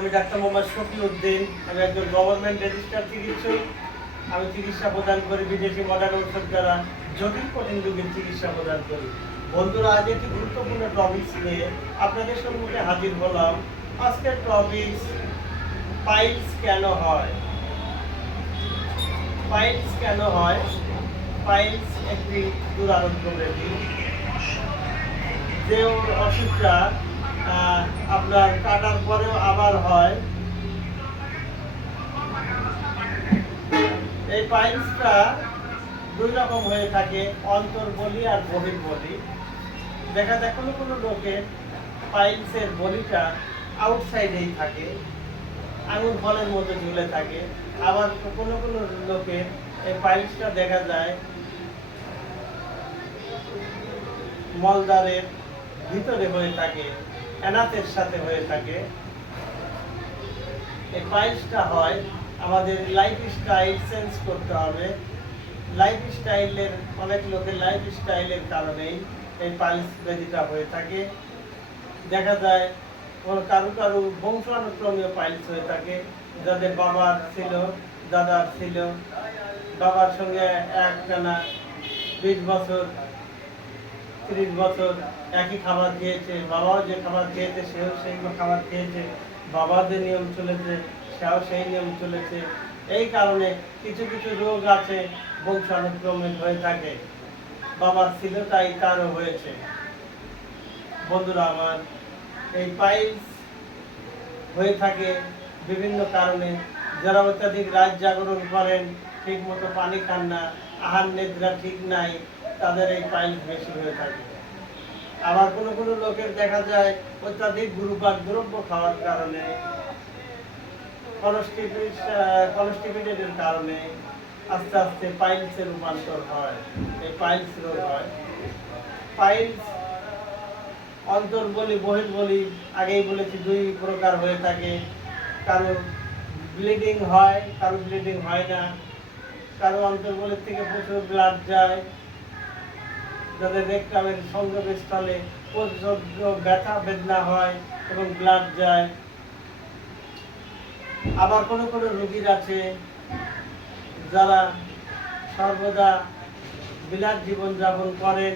আমি ডাক্তার মোহাম্মদ শফি উদ্দিন আমি একজন গভর্নমেন্ট রেজিস্টার চিকিৎসক। আমি চিকিৎসা প্রদান করি বিদেশি মডার্ন ঔষধ দ্বারা জটিল কঠিন রোগের চিকিৎসা প্রদান করি। বন্ধুরা, আজ একটি গুরুত্বপূর্ণ টপিকস নিয়ে আপনাদের সম্মুখে হাজির হলাম। আজকের টপিকস পাইলস কেন হয়? পাইলস কেন হয়? পাইলস একটি দুরারোগ্য ব্যাধি। যে অসুখটা আপনার কাটার পরেও আবার হয়। এই পাইলসটা দুই রকম হয়ে থাকে অন্তর্বলি আর বহির্বলি দেখা যায়, কোনো কোনো লোকের পাইলসের বলিটা আউটসাইডেই থাকে আঙুর ফলের মতো ঝুলে থাকে। আবার কোনো কোনো লোকে এই পাইলসটা দেখা যায় মলদারের ভিতরে হয়ে থাকে। অ্যানাথের সাথে হয়ে থাকে। এই পাইলসটা হয়, আমাদের লাইফ স্টাইল চেঞ্জ করতে হবে। লাইফ স্টাইলের অনেক লোকের লাইফ স্টাইলের কারণেই এই পাইলস ব্যাধিটা হয়ে থাকে। দেখা যায় ওর কারও কারও বংশানুক্রমীয় পাইলস হয়ে থাকে। যাদের বাবার ছিল, দাদার ছিল, বাবার সঙ্গে একটানা বিশ বছর তিরিশ বছর একই খাবার খেয়েছে, বাবাও যে খাবার খেয়েছে, সেও সেই খাবার খেয়েছে বাবার যে নিয়ম চলেছে, সেও সেই নিয়ম চলেছে। এই কারণে কিছু কিছু রোগ আছে বংশানুক্রমিক হয়ে থাকে। বাবার ছিল তাই তারও হয়েছে। বন্ধুরা আমার, এই পাইলস হয়ে থাকে বিভিন্ন কারণে। যারা অত্যাধিক রাত জাগরণ করেন ঠিক মতো পানি খান না, আহার নিদ্রা ঠিক নাই তাদের এই পাইলস বেশি হয়ে থাকে। আবার কোনো কোনো লোকের দেখা যায়, অত্যাধিক গুরুপাক দ্রব্য খাওয়ার কারণে কনস্টিপেটেডের কারণে আস্তে আস্তে পাইলসের রূপান্তর হয়। এই পাইলস রোগ হয়। পাইলস অন্তর্বলি বহির্বলি আগেই বলেছি, দুই প্রকার হয়ে থাকে। কারও ব্লিডিং হয়, কারও ব্লিডিং হয় না। কারও অন্তর্বলির থেকে প্রচুর ব্লাড যায়। যাদের রেক্টামের সংযোগস্থলে প্রচণ্ড ব্যথা, বেদনা হয় এবং ব্লাড যায়। আবার কোনো কোনো রোগীর আছে যারা সর্বদা বিলাস জীবনযাপন করেন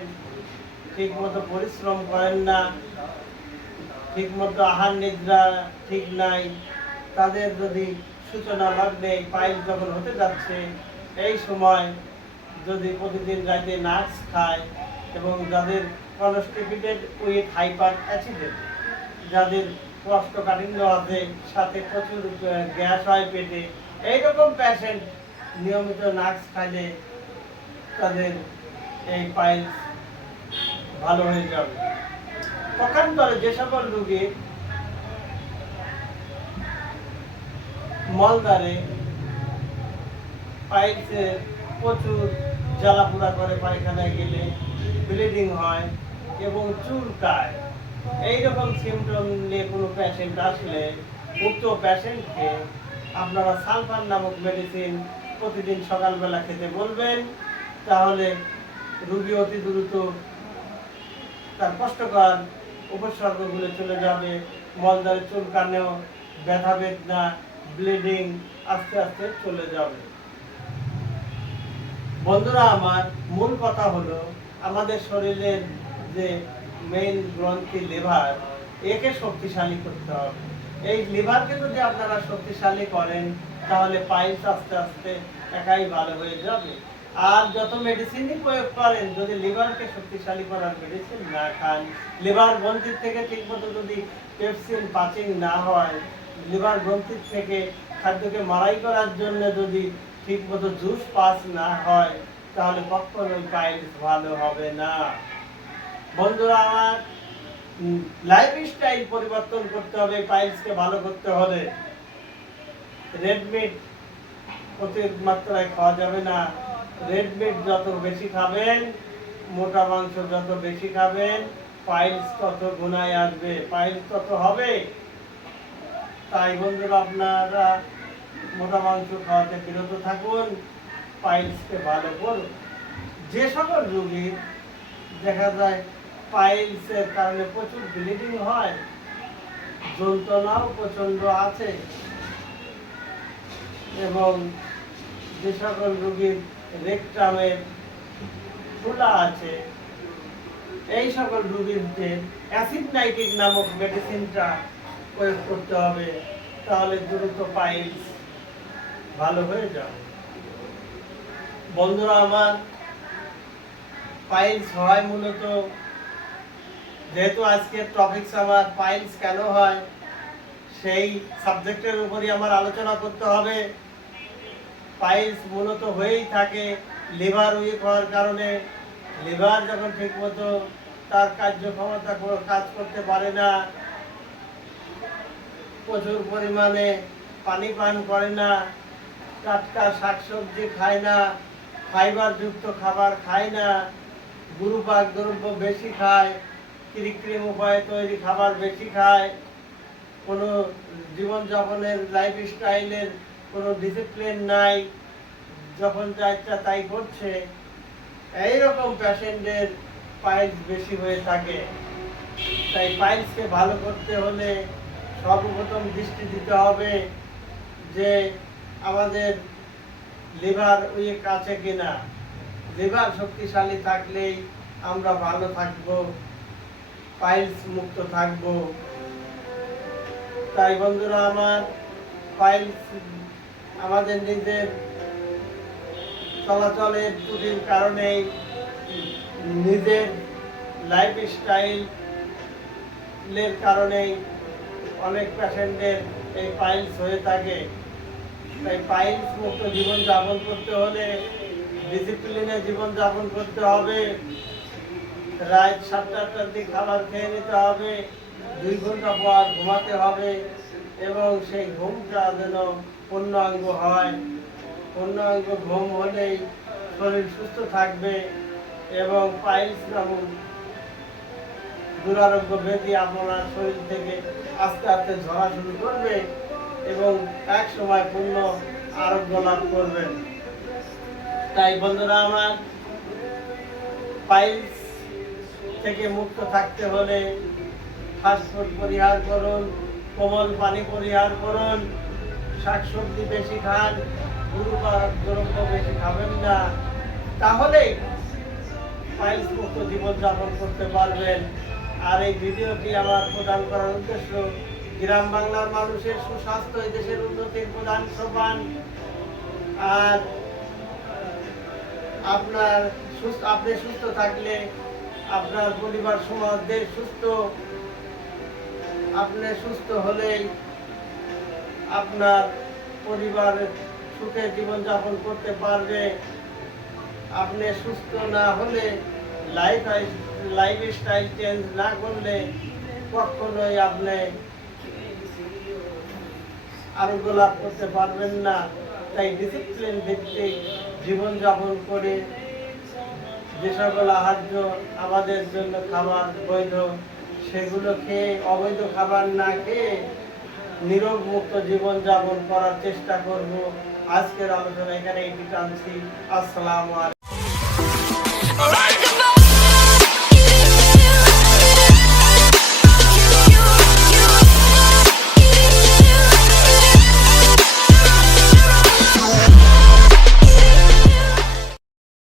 ঠিক মতো পরিশ্রম করেন না ঠিক মতো আহার নিদ্রা ঠিক নাই, তাদের যদি সূচনা লগ্নে পাইল যখন হতে যাচ্ছে, এই সময় যদি প্রতিদিন রাতে নাটস খায় এবং যাদের কনস্টিপেটেড উইথ হাইপার অ্যাসিডেড যাদের কোষ্ঠকাঠিন্য আছে, সাথে প্রচুর গ্যাস হয় পেটে, এইরকম প্যাশেন্ট নিয়মিত নাটস খাইলে তাদের এই পাইলস ভালো হয়ে যাবে। পক্ষান্তরে যে সকল রোগীর মলদারে পাইলসে প্রচুর জ্বালাপোড়া করে পায়খানায় গেলে ব্লিডিং হয় এবং চুলকায় এইরকম সিমটম নিয়ে কোনো প্যাশেন্ট আসলে উক্ত প্যাশেন্টকে আপনারা সালফার নামক মেডিসিন প্রতিদিন সকালবেলা খেতে বলবেন, তাহলে রুগী অতি দ্রুত তার কষ্টকর উপসর্গগুলো চলে যাবে মলদারে চুলকানেও ব্যথা বেদনা ব্লিডিং আস্তে আস্তে চলে যাবে। বন্ধুরা, আমার মূল কথা হলো আমাদের শরীরের যে মেইন গ্রন্থি লিভার একে শক্তিশালী করতে হবে। এই লিভারকে যদি আপনারা শক্তিশালী করেন, তাহলে পাইলস আস্তে আস্তে একাই ভালো হয়ে যাবে। আর যত মেডিসিনই প্রয়োগ করেন, যদি লিভারকে শক্তিশালী করার মেডিসিন না খান লিভার গ্রন্থির থেকে ঠিকমতো যদি পেপসিন পাচিং না হয় লিভার গ্রন্থির থেকে খাদ্যকে মারাই করার জন্য যদি ঠিকমতো জুস পাস না হয় তাহলে কখনোই পাইলস ভালো হবে না। বন্ধুরা, আমার লাইফ স্টাইল পরিবর্তন করতে হবে পাইলসকে ভালো করতে হলে। রেড মিট অতিরিক্ত মাত্রায় খাওয়া যাবে না। রেড মিট যত বেশি খাবেন, মোটা মাংস যত বেশি খাবেন পাইলস তত গুণায় আসবে। পাইলস তত হবে। তাই বন্ধুরা, আপনারা মোটা মাংস খাওয়াতে বিরত থাকুন। পাইলসকে ভালো করুন যে সকল রোগীর দেখা যায় পাইলসের কারণে প্রচুর ব্লিডিং হয়, যন্ত্রণাও প্রচণ্ড আছে এবং যে সকল রোগীর রেকটামের খোলা আছে, এই সকল রোগীদের অ্যাসিড নাইট্রিক নামক মেডিসিনটা প্রয়োগ করতে হবে, তাহলে দ্রুত পাইলস ভালো হয়ে যাবে। বন্ধুরা আমার পাইলস হয় মূলত। যেহেতু আজকের টপিকস আমার পাইলস কেন হয়, সেই সাবজেক্টের উপরই আমার আলোচনা করতে হবে। পাইলস মূলত হয়েই থাকে লিভার উইক হওয়ার কারণে। লিভার যখন ঠিকমতো তার কার্যক্ষমতা কাজ করতে পারে না, প্রচুর পরিমাণে পানি পান করে না, টাটকা শাকসবজি খায় না ফাইবার যুক্ত খাবার খায় না। গুরুপাক দ্রব্য বেশি খায়, কৃত্রিম উপায়ে তৈরি খাবার বেশি খায়। কোনো জীবনযাপনের লাইফ স্টাইলের কোনো ডিসিপ্লিন নাই, যখন যা ইচ্ছা তাই করছে। এইরকম প্যাশেন্টের পাইলস বেশি হয়ে থাকে। তাই পাইলসকে ভালো করতে হলে সর্বপ্রথম দৃষ্টি দিতে হবে যে আমাদের লিভার উইক আছে কিনা? লিভার শক্তিশালী থাকলেই আমরা ভালো থাকব, পাইলস মুক্ত থাকব। তাই বন্ধুরা, আমার পাইলস আমাদের নিজের চলাচলের ত্রুটির কারণেই নিজের লাইফ স্টাইলের কারণেই অনেক পেশেন্টের এই পাইলস হয়ে থাকে। তাই পাইলস মুক্ত জীবন যাপন করতে হলে ডিসিপ্লিনে জীবন যাপন করতে হবে। রাত সাতটা আটটার দিকে খাবার খেয়ে নিতে হবে। দুই ঘণ্টা পর ঘুমাতে হবে এবং সেই ঘুমটা যেন পূর্ণাঙ্গ হয়। পূর্ণাঙ্গ ঘুম হলেই শরীর সুস্থ থাকবে এবং পাইলস নামক দুরারোগ্য ব্যাধি আপনার শরীর থেকে আস্তে আস্তে ঝরা শুরু করবে। এবং এক সময় পূর্ণ আরোগ্য লাভ করবেন। তাই বন্ধুরা আমার পাইলস থেকে মুক্ত থাকতে হলে ফাস্টফুড পরিহার করুন, কোমল পানি পরিহার করুন, শাকসবজি বেশি খান গুরু দ্রব্য বেশি খাবেন না, তাহলেই পাইলস মুক্ত জীবনযাপন করতে পারবেন। আর এই ভিডিওটি আমার প্রদান করার উদ্দেশ্য গ্রাম বাংলার মানুষের সুস্বাস্থ্য এই দেশের উন্নতির প্রধান সোপান আর আপনার সুস্থ, আপনি সুস্থ থাকলে আপনার পরিবার সমাজ দেশ সুস্থ। আপনি সুস্থ হলেই আপনার পরিবার সুখে জীবনযাপন করতে পারবে। আপনি সুস্থ না হলে লাইফ লাইফ স্টাইল চেঞ্জ না করলে কখনোই আপনি আরোগ্য লাভ করতে পারবেন না। তাই ডিসিপ্লিন ভিত্তিক জীবনযাপন করে যে সকল আহার্য আমাদের জন্য খাবার বৈধ, সেগুলো খেয়ে অবৈধ খাবার না খেয়ে নিরোগ মুক্ত জীবনযাপন করার চেষ্টা করব। আজকের আলোচনা এখানে এটি টানছি আসসালামু আলাইকুম.